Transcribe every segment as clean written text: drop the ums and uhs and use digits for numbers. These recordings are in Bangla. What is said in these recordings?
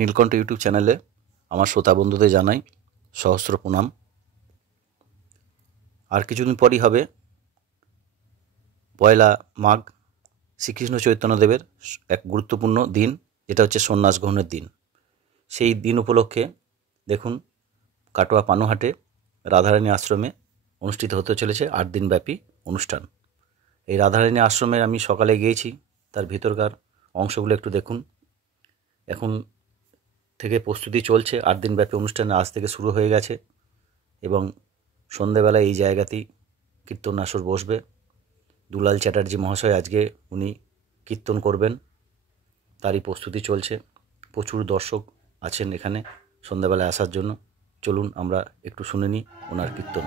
নীলকণ্ঠ ইউটিউব চ্যানেলে আমার শ্রোতা বন্ধুদের জানাই সহস্র প্রণাম। আর কিছুদিন পরই হবে পয়লা মাঘ, শ্রীকৃষ্ণ চৈতন্যদেবের এক গুরুত্বপূর্ণ দিন, যেটা হচ্ছে সন্ন্যাস গ্রহণের দিন। সেই দিন উপলক্ষে দেখুন কাটোয়া পানুহাটে রাধারানী আশ্রমে অনুষ্ঠিত হতে চলেছে 8 দিনব্যাপী অনুষ্ঠান। এই রাধারানী আশ্রমে আমি সকালে গিয়েছি, তার ভিতরকার অংশগুলো একটু দেখুন। এখন থেকে প্রস্তুতি চলছে, 8 দিনব্যাপী অনুষ্ঠান আজ থেকে শুরু হয়ে গেছে এবং সন্ধেবেলায় এই জায়গাতেই কীর্তন আসর বসবে। দুলাল চ্যাটার্জি মহাশয় আজকে উনি কীর্তন করবেন, তারই প্রস্তুতি চলছে। প্রচুর দর্শক আছেন এখানে সন্ধ্যাবেলায় আসার জন্য। চলুন আমরা একটু শুনে নিই ওনার কীর্তন।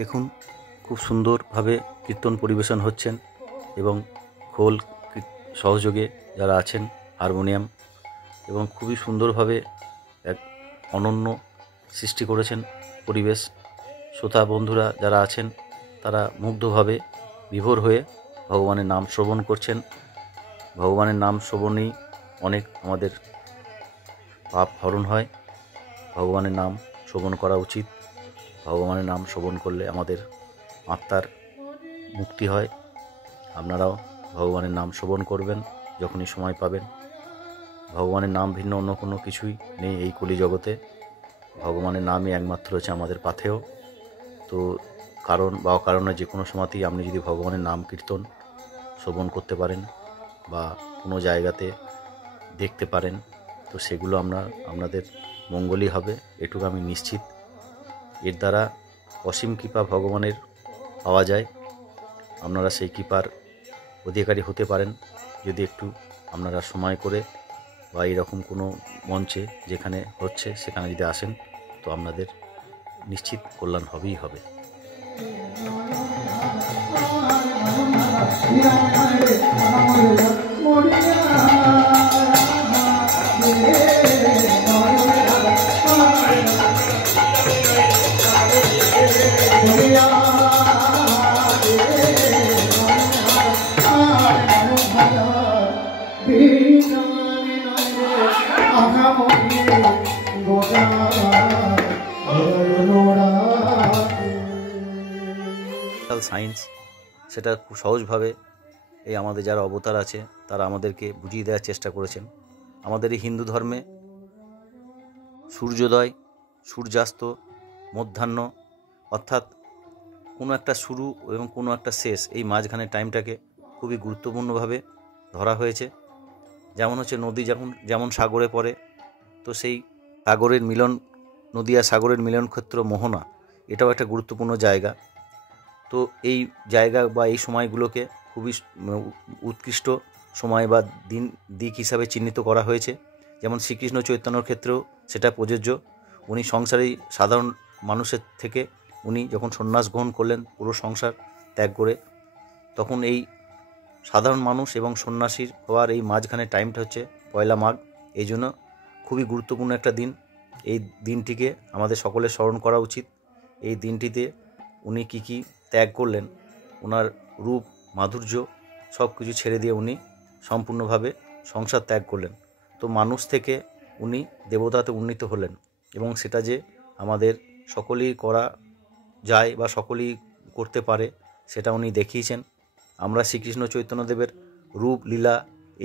দেখুন খুব সুন্দরভাবে কীর্তন পরিবেশন হচ্ছেন এবং খোল সহযোগে যারা আছেন, হারমোনিয়াম, এবং খুবই সুন্দরভাবে এক অনন্য সৃষ্টি করেছেন পরিবেশ। শ্রোতা বন্ধুরা যারা আছেন তারা মুগ্ধভাবে বিভোর হয়ে ভগবানের নাম শ্রবণ করছেন। ভগবানের নাম শ্রবণেই অনেক আমাদের পাপ হরণ হয়। ভগবানের নাম শ্রবণ করা উচিত। ভগবানের নাম শ্রবণ করলে আমাদের আত্মার মুক্তি হয়। আপনারাও ভগবানের নাম শ্রবণ করবেন যখনই সময় পাবেন। ভগবানের নাম ভিন্ন অন্য কোনো কিছুই নেই এই কলি জগতে। ভগবানের নামই একমাত্র হচ্ছে আমাদের পাথেয়। তো কারণ বা অকারণে যে কোনো সময়তেই আপনি যদি ভগবানের নাম কীর্তন শ্রবণ করতে পারেন বা কোনো জায়গাতে দেখতে পারেন, তো সেগুলো আপনাদের মঙ্গলই হবে, এটুকু আমি নিশ্চিত। এর দ্বারা অসীম কৃপা ভগবানের পাওয়া যায়। আপনারা সেই কৃপার অধিকারী হতে পারেন যদি একটু আপনারা সময় করে বা এরকম কোনো মঞ্চে যেখানে হচ্ছে সেখানে যদি আসেন, তো আপনাদের নিশ্চিত কল্যাণ হবেই হবে। সায়েন্স সেটা খুব সহজভাবে এই আমাদের যারা অবতার আছে তারা আমাদেরকে বুঝিয়ে দেওয়ার চেষ্টা করেছেন। আমাদের এই হিন্দু ধর্মে সূর্যোদয়, সূর্যাস্ত, মধ্যাহ্ন, অর্থাৎ কোনো একটা শুরু এবং কোনো একটা শেষ, এই মাঝখানের টাইমটাকে খুবই গুরুত্বপূর্ণভাবে ধরা হয়েছে। যেমন হচ্ছে নদী যেমন সাগরে পড়ে, তো সেই সাগরের মিলন, নদী আর সাগরের মিলনক্ষেত্র মোহনা, এটাও একটা গুরুত্বপূর্ণ জায়গা। তো এই জায়গা বা এই সময়গুলোকে খুবই উৎকৃষ্ট সময় বা দিক হিসাবে চিহ্নিত করা হয়েছে। যেমন শ্রীকৃষ্ণ চৈতন্যর ক্ষেত্রেও সেটা প্রযোজ্য। উনি সংসারী সাধারণ মানুষের থেকে উনি যখন সন্ন্যাস গ্রহণ করলেন, পুরো সংসার ত্যাগ করে তখন এই সাধারণ মানুষ এবং সন্ন্যাসীর হওয়ার এই মাঝখানে টাইমটা হচ্ছে পয়লা মাঘ। এই জন্য খুবই গুরুত্বপূর্ণ একটা দিন। এই দিনটিকে আমাদের সকলের স্মরণ করা উচিত। এই দিনটিতে উনি কী ত্যাগ করলেন, ওনার রূপ মাধুর্য সব কিছু ছেড়ে দিয়ে উনি সম্পূর্ণভাবে সংসার ত্যাগ করলেন। তো মানুষ থেকে উনি দেবতাতে উন্নীত হলেন, এবং সেটা যে আমাদের সকলেই করা যায় বা সকলেই করতে পারে সেটা উনি দেখিয়েছেন। আমরা শ্রীকৃষ্ণ চৈতন্যদেবের রূপ লীলা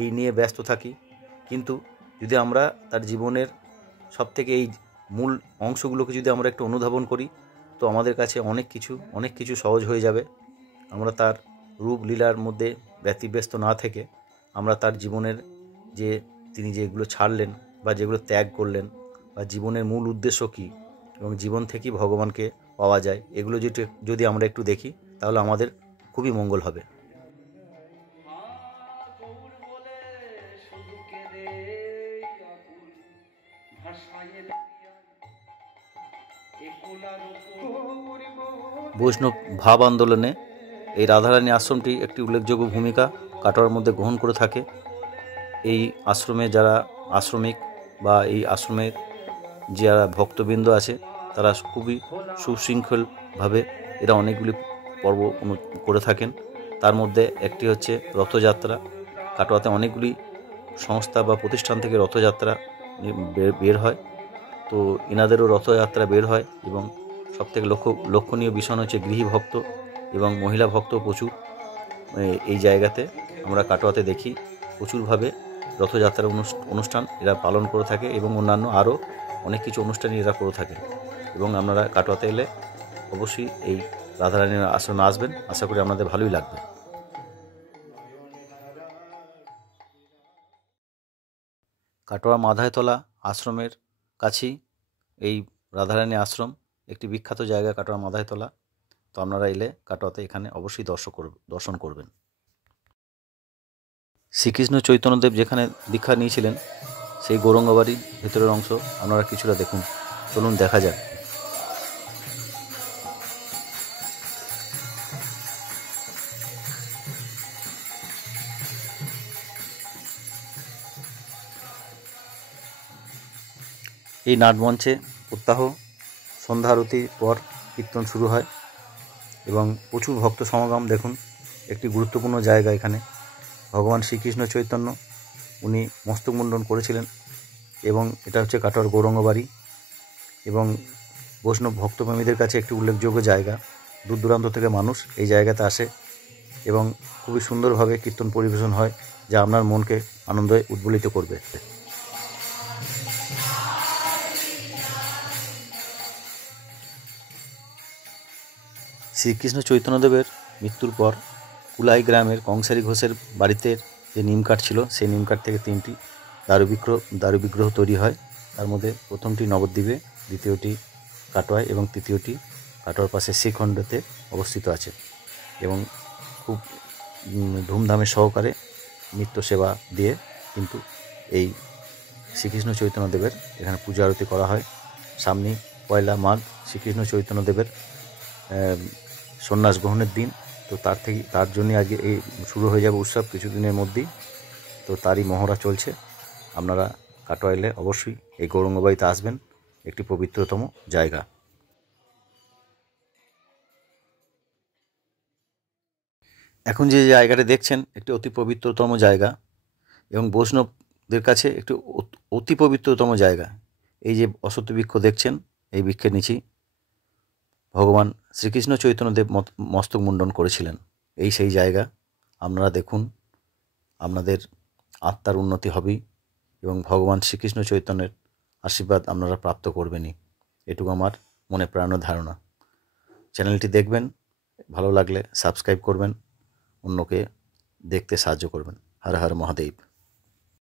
এই নিয়ে ব্যস্ত থাকি, কিন্তু যদি আমরা তার জীবনের সবথেকে এই মূল অংশগুলোকে যদি আমরা একটু অনুধাবন করি, তো আমাদের কাছে অনেক কিছু সহজ হয়ে যাবে। আমরা তার রূপ লীলার মধ্যে ব্যতিব্যস্ত না থেকে আমরা তার জীবনের যে তিনি যেগুলো ছাড়লেন বা যেগুলো ত্যাগ করলেন বা জীবনের মূল উদ্দেশ্য কী এবং জীবন থেকেই ভগবানকে পাওয়া যায়, এগুলো যদি আমরা একটু দেখি তাহলে আমাদের খুবই মঙ্গল হবে। বৈষ্ণব ভাব আন্দোলনে এই রাধারানী আশ্রমটি একটি উল্লেখযোগ্য ভূমিকা কাটোয়ার মধ্যে গ্রহণ করে থাকে। এই আশ্রমে যারা আশ্রমিক বা এই আশ্রমের যারা ভক্তবৃন্দ আছে তারা খুবই সুশৃঙ্খলভাবে এরা অনেকগুলি পর্ব করে থাকেন। তার মধ্যে একটি হচ্ছে রথযাত্রা। কাটোয়াতে অনেকগুলি সংস্থা বা প্রতিষ্ঠান থেকে রথযাত্রা বের হয়। তো এনাদেরও রথযাত্রা বের হয়, এবং সবথেকে লক্ষণীয় বিষয় হচ্ছে গৃহী ভক্ত এবং মহিলা ভক্ত প্রচুর এই জায়গাতে আমরা কাটোয়াতে দেখি। প্রচুরভাবে রথযাত্রার অনুষ্ঠান এরা পালন করে থাকে, এবং অন্যান্য আরও অনেক কিছু অনুষ্ঠানই এরা করে থাকে। এবং আপনারা কাটোয়াতে এলে অবশ্যই এই রাধারানীর আশ্রমে আসবেন, আশা করি আপনাদের ভালোই লাগবে। কাটোয়া মাধায়তলা আশ্রমের কাছেই এই রাধারানী আশ্রম, একটি বিখ্যাত জায়গা কাটোয়া মাধায়তলা। তো আপনারা এলে কাটোয়াতে এখানে অবশ্যই দর্শন করবেন। শ্রীকৃষ্ণ চৈতন্যদেব যেখানে দীক্ষা নিয়েছিলেন সেই গৌরঙ্গবাড়ির ভেতরের অংশ আপনারা কিছুটা দেখুন, চলুন দেখা যাক। এই নাটমঞ্চে প্রত্যাহ সন্ধ্যা আরতির পর কীর্তন শুরু হয়, এবং প্রচুর ভক্ত সমাগম। দেখুন, একটি গুরুত্বপূর্ণ জায়গা এখানে ভগবান শ্রীকৃষ্ণ চৈতন্য উনি মস্তক মুন্ডন করেছিলেন, এবং এটা হচ্ছে কাটোয়ার গৌরঙ্গবাড়ি, এবং বৈষ্ণব ভক্তপ্রেমীদের কাছে একটি উল্লেখযোগ্য জায়গা। দূর দূরান্ত থেকে মানুষ এই জায়গাতে আসে, এবং খুবই সুন্দরভাবে কীর্তন পরিবেশন হয়, যা আপনার মনকে আনন্দে উদ্বুলিত করবে। শ্রীকৃষ্ণ চৈতন্যদেবের মৃত্যুর পর কুলাই গ্রামের কংসারী ঘোষের বাড়িতে যে নিম কাঠ ছিল, সেই নিম কাঠ থেকে 3টি দারু বিগ্রহ তৈরি হয়। তার মধ্যে প্রথমটি নবদ্বীপে, দ্বিতীয়টি কাটোয়ায় এবং তৃতীয়টি কাটোয়ার পাশে শ্রীখণ্ডতে অবস্থিত আছে, এবং খুব ধুমধামের সহকারে নিত্য সেবা দিয়ে কিন্তু এই শ্রীকৃষ্ণ চৈতন্যদেবের এখানে পূজা আরতি করা হয়। সামনেই পয়লা মাঘ শ্রীকৃষ্ণ চৈতন্যদেবের সন্ন্যাস গ্রহণের দিন। তো তার জন্যই আজকে এই শুরু হয়ে যাবে উৎসব কিছুদিনের মধ্যেই। তো তারই মহড়া চলছে। আপনারা কাটোয়া এলে অবশ্যই এই গৌরঙ্গবাড়িতে আসবেন, একটি পবিত্রতম জায়গা। এখন যে জায়গাটা দেখছেন একটি অতি পবিত্রতম জায়গা, এবং বৈষ্ণবদের কাছে একটি অতি পবিত্রতম জায়গা। এই যে অশ্বত্থ বৃক্ষ দেখছেন, এই বৃক্ষের নিচেই ভগবান শ্রীকৃষ্ণ চৈতন্যদেব মস্তক মুন্ডন করেছিলেন। এই সেই জায়গা। আপনারা দেখুন, আপনাদের আত্মার উন্নতি হবেই, এবং ভগবান শ্রীকৃষ্ণ চৈতন্যের আশীর্বাদ আপনারা প্রাপ্ত করবেনই, এটুকু আমার মনে প্রাণ ধারণা। চ্যানেলটি দেখবেন, ভালো লাগলে সাবস্ক্রাইব করবেন, অন্যকে দেখতে সাহায্য করবেন। হর হর মহাদেব।